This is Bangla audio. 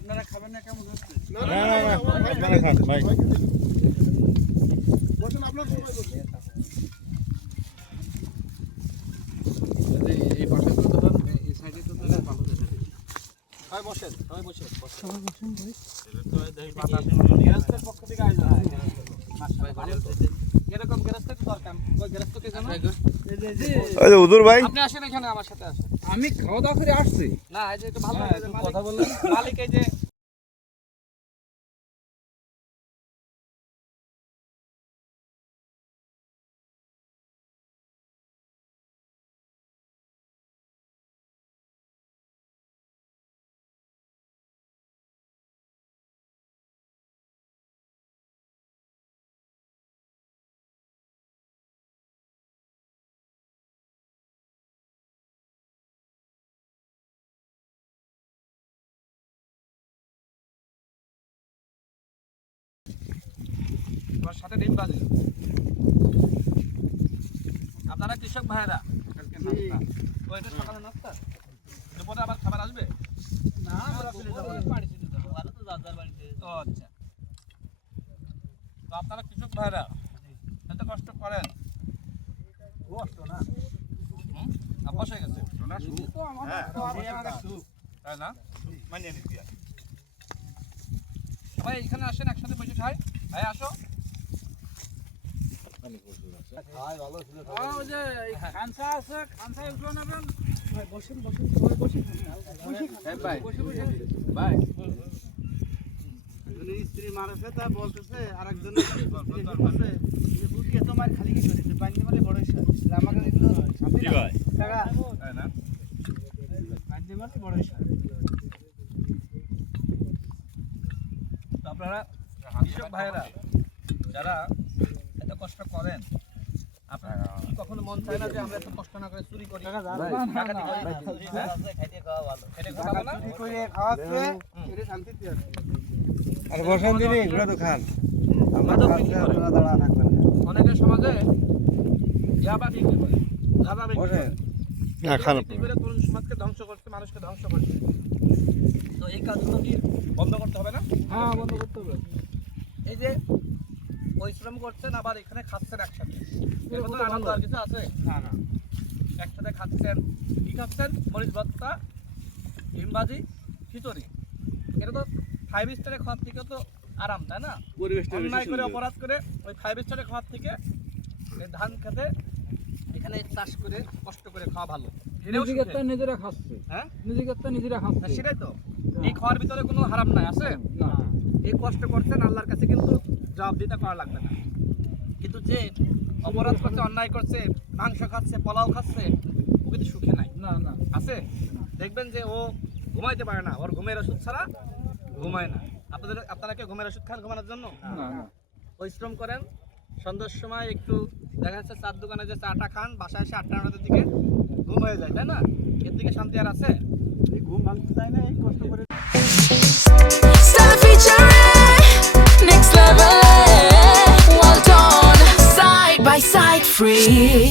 আপনারা খাবেন না কেমন হচ্ছে? আপনারা খান ভাই। এই পাশে তো ধরুন এই সাইডে তো তাহলে ভালো দেখা যায়। সবাই বসেন ভাই। গেরস্তের পক্ষ থেকে আয়োজন হয়। এরকম গেরস্তের তো দরকার। ওই গেরস্তকে জানো? ওই যে হুজুর ভাই, আপনি আসেন এখানে আমার সাথে আসেন। আমি খাওয়া দাওয়া করে আসছি। না এই যে একটু ভালো লাগে কথা বললেন। মালিক এই যে তোমার সাথে ডিম বাজে। আপনারা কৃষক ভাইয়েরা কালকে নাস্তা তো এটা সকালে নাস্তা দুপুরে আবার খাবার আসবে না তো আচ্ছা তো আপনারা কৃষক ভাইয়েরা এত কষ্ট করেন কষ্ট না অভ্যাস হয়ে গেছে তাই না মানিয়ে নিচ্ছি সবাই এখানে আসেন একসাথে বসে খাই ভাই আসো স্ত্রী মারাছে তা বলতেছে আর একজন তোমার খালি কি করেছে পানি মারলে বড় আমার আপনারা কৃষক ভাইয়েরা যারা এত কষ্ট করেন আপনারা কখনো মন চায় না যে আমরা এত কষ্ট না করে চুরি করি অনেকের সমাজে ইয়াবা বিক্রি করে গাঁজা বিক্রি করে তরুণ সমাজকে ধ্বংস করছে মানুষকে ধ্বংস করছে তো এই কাজগুলো কি বন্ধ করতে হবে না হ্যাঁ বন্ধ করতে হবে এই যে পরিশ্রম করছেন আবার এখানে খাচ্ছেন একসাথে আনন্দ আর কিছু আছে না না একসাথে খাচ্ছেন কি খাচ্ছেন মরিচ ভর্তা ডিমবাজি খিচুড়ি এটা তো 5 স্টারে খাওয়ার থেকে তো আরাম তাই না অন্যায় করে অপরাধ করে ওই 5 স্টারে খাওয়ার থেকে ধান খেতে এখানে চাষ করে কষ্ট করে খাওয়া ভালো নিজেরা খাচ্ছে হ্যাঁ নিজেরা খাচ্ছে সেটাই তো এই খাওয়ার ভিতরে কোনো হারাম নাই আছে না এই কষ্ট করছেন আল্লাহর কাছে কিন্তু জবাব দিতে করা লাগবে না কিন্তু যে অপরাধ করছে অন্যায় করছে মাংস খাচ্ছে পোলাও খাচ্ছে ও কিন্তু সুখে নাই না না আছে দেখবেন যে ও ঘুমাইতে পারে না ওর ঘুমের ওষুধ ছাড়া ঘুমায় না আপনারা কি ঘুমের ওষুধ খান ঘুমানোর জন্য না না পরিশ্রম করেন সন্ধ্যার সময় একটু দেখা যাচ্ছে চার দোকানে যে চাটা খান বাসায় এসে 8টা 9টার দিকে ঘুম হয়ে যায় তাই না এর দিকে শান্তি আর আছে এই ঘুম ভাঙতে চায় না এই কষ্ট করে next level, well done, side by side, free.